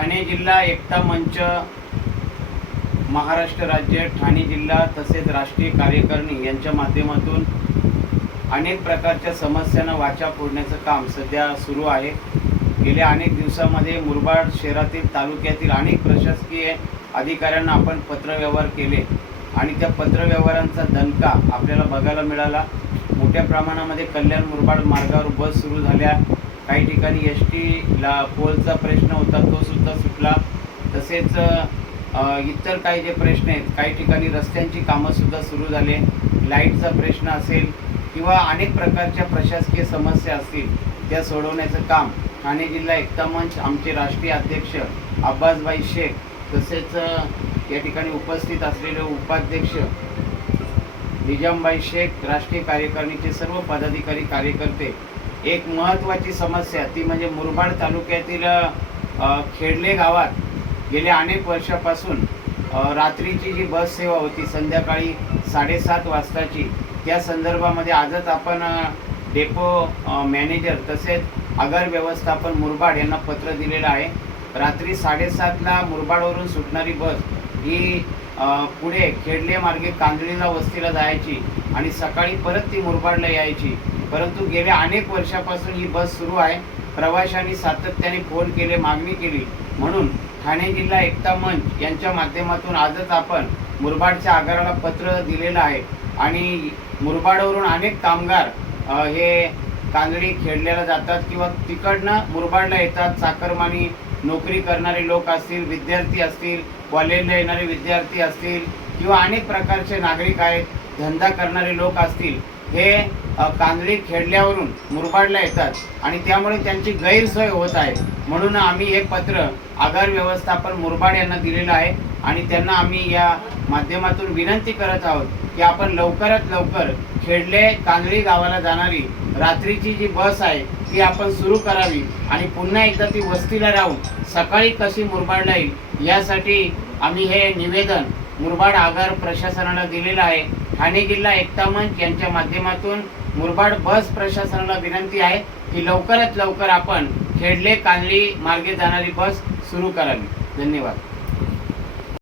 ठाणे जिल्हा एकता मंच, महाराष्ट्र राज्य, ठाणे जिल्हा तसेच राष्ट्रीय कार्यकारिणी यांच्या माध्यमातून अनेक प्रकारच्या समस्यांना वाचा फोडण्याचं काम सध्या सुरू आहे। गेल्या अनेक दिवसांमध्ये मुरबाड शहरातील तालुक्यातील अनेक प्रशासकीय अधिकाऱ्यांना आपण पत्रव्यवहार केले आणि त्या पत्रव्यवहारांचा दणका आपल्याला बघायला मिळाला। मोठ्या प्रमाणामध्ये कल्याण मुरबाड मार्गावर बस सुरू झाल्या, काही ठिकाणी एसटीला पोलचा प्रश्न होता तो सुद्धा सुटला, तसेच इतर काही जे प्रश्न आहेत, काही ठिकाणी रस्त्यांची कामं सुद्धा सुरू झाले, लाईटचा प्रश्न असेल किंवा अनेक प्रकारच्या प्रशासकीय समस्या असतील त्या सोडवण्याचं काम ठाणे जिल्हा एकता मंच आमचे राष्ट्रीय अध्यक्ष अब्बासभाई शेख तसेच या ठिकाणी उपस्थित असलेले उपाध्यक्ष निजामभाई शेख, राष्ट्रीय कार्यकारिणीचे सर्व पदाधिकारी कार्यकर्ते, एक महत्त्वाची समस्या ती म्हणजे मुरबाड तालुक्यातील खेडले गावात गेल्या अनेक वर्षापासून रात्रीची जी बस सेवा होती संध्याकाळी 7:30 वाजताची, त्या संदर्भामध्ये आजच आपण डेपो मॅनेजर तसेच आगार व्यवस्थापन मुरबाड यांना पत्र दिलेलं आहे। रात्री 7:30ला मुरबाडवरून सुटणारी बस ही पुढे खेडले मार्गे कांजळीला वस्तीला जायची आणि सकाळी परत ती मुरबाडला यायची, परंतु गेल्या अनेक वर्षापासून ही बस सुरू आहे। प्रवाशांनी सातत्याने फोन केले, मागणी केली, म्हणून ठाणे जिल्हा एकता मंच यांच्या माध्यमातून आजच आपण मुरबाडच्या आगाराला पत्र दिलेलं आहे आणि मुरबाडवरून अनेक कामगार हे कांजळी खेडल्याला जातात किंवा तिकडनं मुरबाडला येतात। चाकरमानी नोकरी करणारे लोक असतील, विद्यार्थी असतील, कॉलेजला येणारे विद्यार्थी असतील किंवा अनेक प्रकारचे नागरिक आहेत, धंदा करणारे लोक असतील, हे कांजळी खेडल्यावरून मुरबाडला येतात आणि त्यामुळे त्यांची गैरसोय होत आहे। म्हणून आम्ही हे पत्र आगार व्यवस्थापन मुरबाड यांना दिलेलं आहे आणि त्यांना आम्ही या माध्यमातून विनंती करत आहोत की आपण लवकरात लवकर खेडले कांजळी गावाला जाणारी रात्रीची जी बस आहे ती आपण सुरू करावी आणि पुन्हा एकदा ती वस्तीला राहून सकाळी कशी मुरबाडला येईल यासाठी आम्ही हे निवेदन मुरबाड आगार प्रशासनाला दिलेलं आहे। ठाणे जिल्हा एकता मंच यांच्या माध्यमातून मुरबाड बस प्रशासनाला विनंती आहे की लवकरात लवकर आपण खेडले कांजळी मार्गे जाणारी बस सुरू करावी। धन्यवाद।